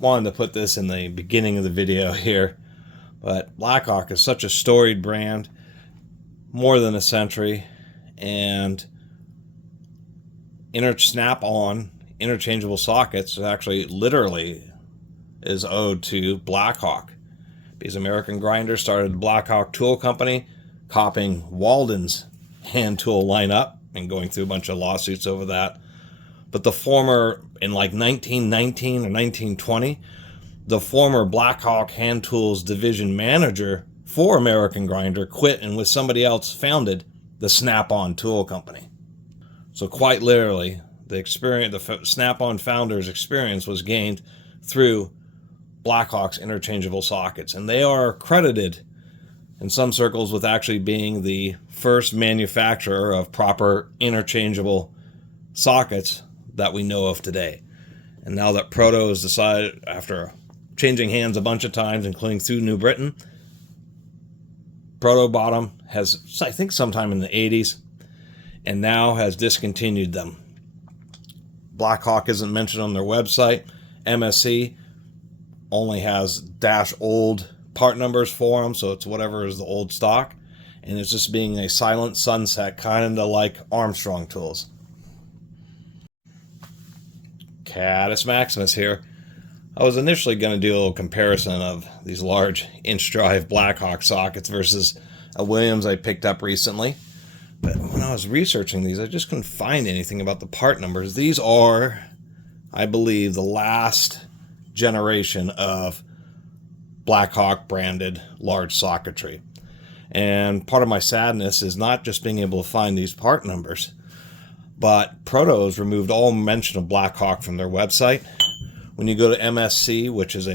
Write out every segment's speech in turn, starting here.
wanted to put this in the beginning of the video here, but BlackHawk is such a storied brand, more than a century, and snap-on interchangeable sockets actually literally is owed to BlackHawk, because American Grinder started the BlackHawk tool company, copying Walden's hand tool lineup and going through a bunch of lawsuits over that. But the former, in like 1919 or 1920, the former BlackHawk hand tools division manager for American Grinder quit and with somebody else founded the Snap-on tool company. So quite literally, the Snap-on founder's experience was gained through BlackHawk's interchangeable sockets, and they are credited in some circles with actually being the first manufacturer of proper interchangeable sockets that we know of today. And now that Proto has decided, after changing hands a bunch of times, including through New Britain, Proto bought them, I think sometime in the 80s, and now has discontinued them. BlackHawk isn't mentioned on their website. MSC only has old part numbers for them, so it's whatever is the old stock, and it's just being a silent sunset, kind of like Armstrong tools. Catus Maximus here. I was initially going to do a little comparison of these large inch drive BlackHawk sockets versus a Williams I picked up recently, but when I was researching these, I just couldn't find anything about the part numbers. These are, I believe, the last generation of BlackHawk branded large socketry. And part of my sadness is not just being able to find these part numbers, but Proto has removed all mention of BlackHawk from their website. When you go to MSC, which is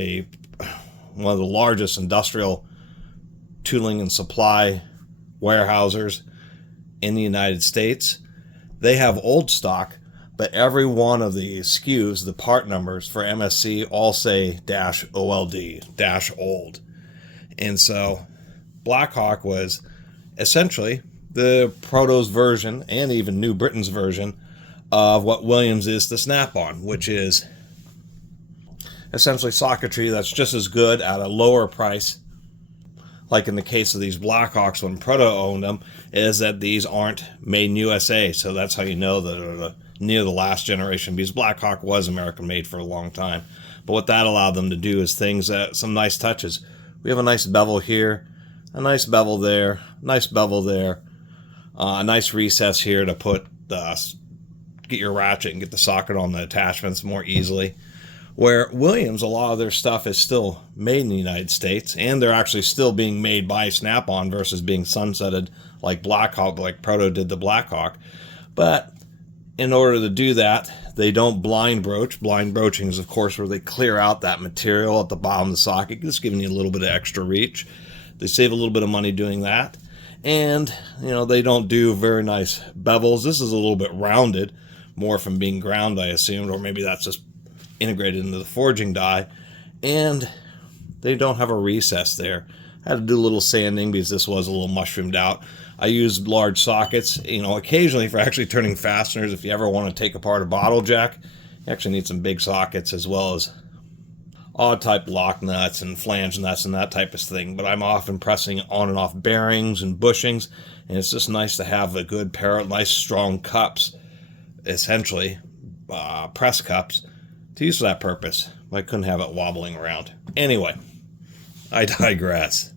one of the largest industrial tooling and supply warehousers in the United States, they have old stock, but every one of the SKUs, the part numbers for MSC, all say -OLD, -old. And so BlackHawk was essentially the Proto's version, and even New Britain's version, of what Williams is to Snap-on, which is essentially socketry that's just as good at a lower price. Like in the case of these BlackHawks when Proto owned them, is that these aren't made in USA, so that's how you know that they're near the last generation, because BlackHawk was American made for a long time. But what that allowed them to do is some nice touches. We have a nice bevel here, a nice bevel there, nice bevel there, a nice recess here to get your ratchet and get the socket on the attachments more easily. Where Williams, a lot of their stuff is still made in the United States, and they're actually still being made by Snap-on versus being sunsetted like BlackHawk, like Proto did the BlackHawk. But in order to do that, they don't blind broach. Blind broaching is, of course, where they clear out that material at the bottom of the socket, just giving you a little bit of extra reach. They save a little bit of money doing that. And, they don't do very nice bevels. This is a little bit rounded, more from being ground, I assumed, or maybe that's just integrated into the forging die. And they don't have a recess there. I had to do a little sanding because this was a little mushroomed out. I used large sockets, occasionally for actually turning fasteners. If you ever want to take apart a bottle jack, you actually need some big sockets, as well as odd type lock nuts and flange nuts and that type of thing. But I'm often pressing on and off bearings and bushings, and it's just nice to have a good pair of nice strong cups, essentially press cups, to use for that purpose. I couldn't have it wobbling around. Anyway, I digress.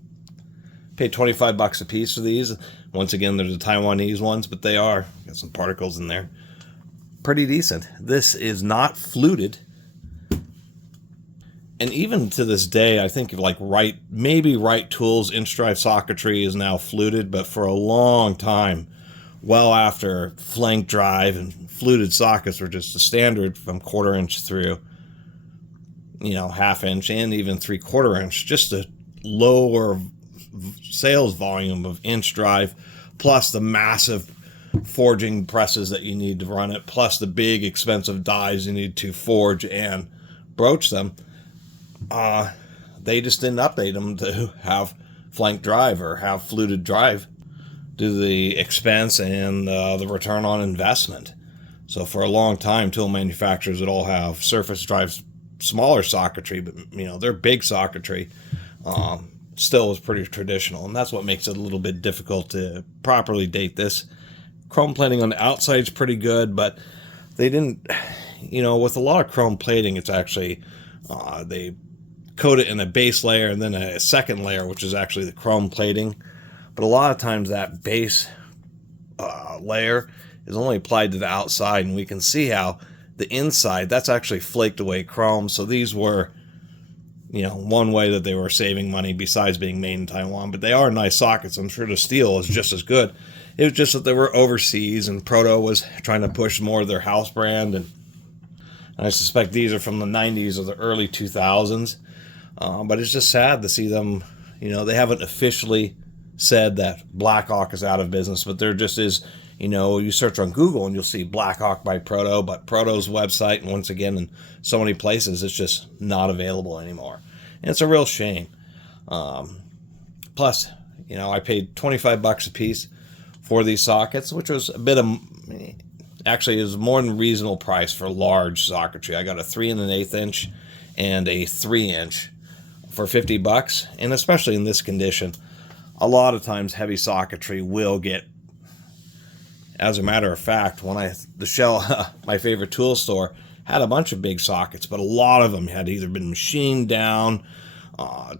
Paid $25 a piece for these. Once again, they're the Taiwanese ones, but they got some particles in there. Pretty decent. This is not fluted. And even to this day, I think maybe Right Tools inch drive socketry is now fluted, but for a long time, well after flank drive and fluted sockets were just the standard from 1/4 inch through, 1/2 inch and even 3/4 inch, just a lower sales volume of inch drive, plus the massive forging presses that you need to run it, plus the big expensive dies you need to forge and broach them. They just didn't update them to have flank drive or have fluted drive due to the expense and the return on investment. So for a long time, tool manufacturers would all have surface drives smaller socketry, but they're big socketry. Still is pretty traditional, and that's what makes it a little bit difficult to properly date this. Chrome plating on the outside is pretty good, but they didn't, with a lot of chrome plating, it's actually, they coat it in a base layer and then a second layer, which is actually the chrome plating. But a lot of times that base layer is only applied to the outside, and we can see how the inside, that's actually flaked away chrome. So these were, one way that they were saving money besides being made in Taiwan. But they are nice sockets. I'm sure the steel is just as good. It was just that they were overseas, and Proto was trying to push more of their house brand. And I suspect these are from the 90s or the early 2000s. But it's just sad to see them, they haven't officially said that BlackHawk is out of business, but there just is, you search on Google and you'll see BlackHawk by Proto, but Proto's website, and once again, in so many places, it's just not available anymore. And it's a real shame. Plus, I paid $25 a piece for these sockets, which was a bit of, actually, it was more than reasonable price for large socketry. I got a 3 1/8 inch and a 3 inch for $50, and especially in this condition, a lot of times heavy socketry will get, as a matter of fact, the Shell, my favorite tool store, had a bunch of big sockets, but a lot of them had either been machined down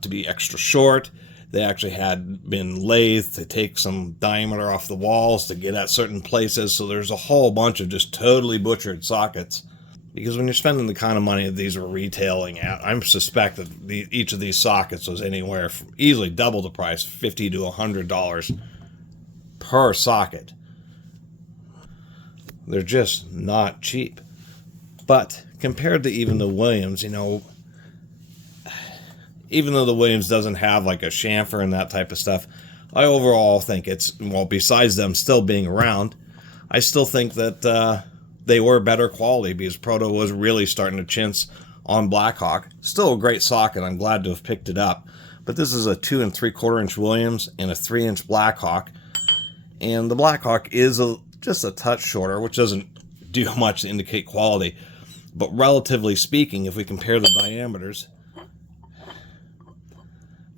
to be extra short. They actually had been lathed to take some diameter off the walls to get at certain places. So there's a whole bunch of just totally butchered sockets. Because when you're spending the kind of money that these were retailing at, I suspect that each of these sockets was anywhere from easily double the price, $50 to $100 per socket. They're just not cheap. But compared to even the Williams, even though the Williams doesn't have like a chamfer and that type of stuff, I overall think besides them still being around, I still think that they were better quality, because Proto was really starting to chintz on BlackHawk. Still a great socket. I'm glad to have picked it up. But this is a 2 3/4 inch Williams and a 3 inch BlackHawk. And the BlackHawk is just a touch shorter, which doesn't do much to indicate quality. But relatively speaking, if we compare the diameters,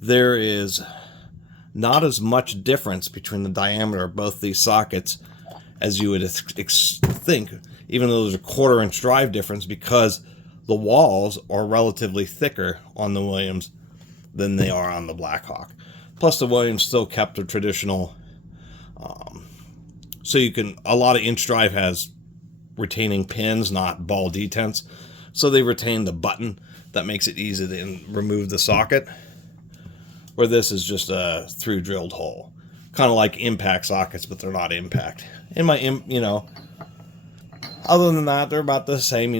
there is not as much difference between the diameter of both these sockets as you would think, even though there's a 1/4 inch drive difference, because the walls are relatively thicker on the Williams than they are on the BlackHawk. Plus, the Williams still kept a traditional, a lot of inch drive has retaining pins, not ball detents. So they retain the button that makes it easy to remove the socket, where this is just a through drilled hole. Kind of like impact sockets, but they're not impact. Other than that, they're about the same.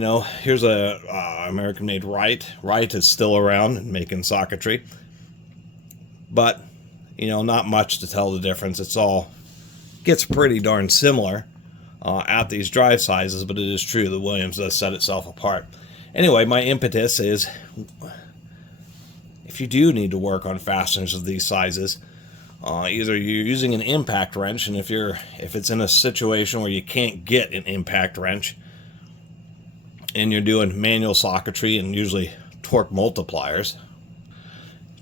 Here's a American-made Wright. Wright is still around and making socketry, but not much to tell the difference. It's all gets pretty darn similar at these drive sizes, but it is true the Williams does set itself apart. Anyway, my impetus is, if you do need to work on fasteners of these sizes, either you're using an impact wrench, and if it's in a situation where you can't get an impact wrench, and you're doing manual socketry and usually torque multipliers,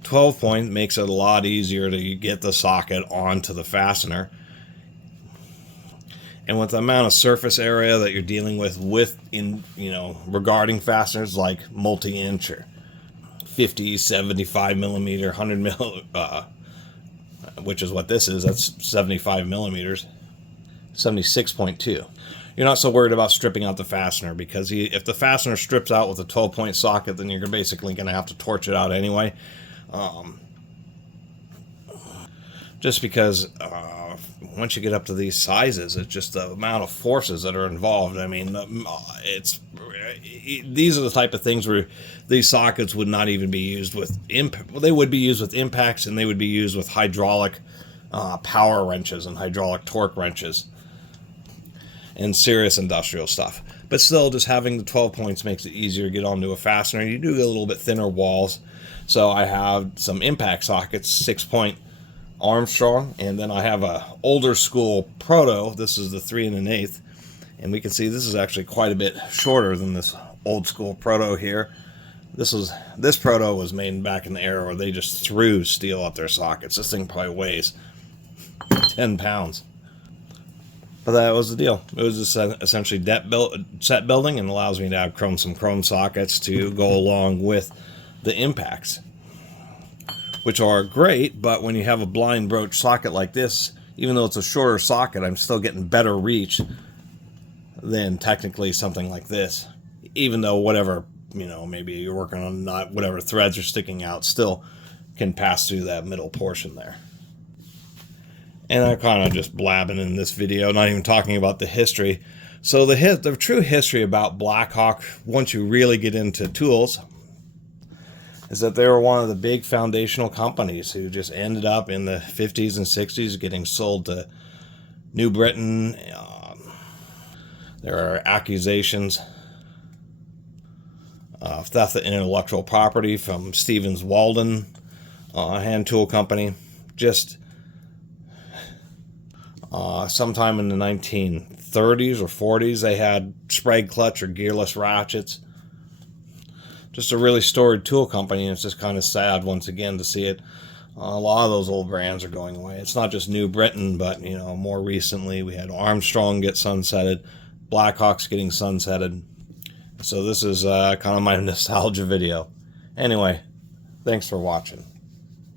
12 point makes it a lot easier to get the socket onto the fastener. And with the amount of surface area that you're dealing with regarding fasteners like multi-inch or 50, 75 millimeter, 100 mil, which is what this is. That's 75 millimeters, 76.2. You're not so worried about stripping out the fastener, because if the fastener strips out with a 12-point socket, then you're basically going to have to torch it out anyway. Just because once you get up to these sizes, it's just the amount of forces that are involved. I mean, these are the type of things where these sockets would not even be used with well, they would be used with impacts, and they would be used with hydraulic power wrenches and hydraulic torque wrenches and serious industrial stuff. But still, just having the 12 points makes it easier to get onto a fastener. You do get a little bit thinner walls. So I have some impact sockets, 6-point Armstrong, and then I have a older school Proto. This is the 3 1/8, and we can see this is actually quite a bit shorter than this old school Proto here. This Proto was made back in the era where they just threw steel at their sockets. This thing probably weighs 10 pounds. But that was the deal. It was just essentially set building, and allows me to have some chrome sockets to go along with the impacts, which are great. But when you have a blind broach socket like this, even though it's a shorter socket, I'm still getting better reach than technically something like this. Even though whatever, maybe you're working on whatever threads are sticking out, still can pass through that middle portion there. And I'm kind of just blabbing in this video, not even talking about the history. So the true history about BlackHawk, once you really get into tools, is that they were one of the big foundational companies who just ended up in the 50s and 60s getting sold to New Britain. There are accusations of theft of intellectual property from Stevens Walden, hand tool company. Just sometime in the 1930s or 40s, they had sprayed clutch or gearless ratchets. Just a really storied tool company, and it's just kind of sad once again to see it. A lot of those old brands are going away. It's not just New Britain, but more recently we had Armstrong get sunsetted, BlackHawk's getting sunsetted. So this is kind of my nostalgia video. Anyway, thanks for watching.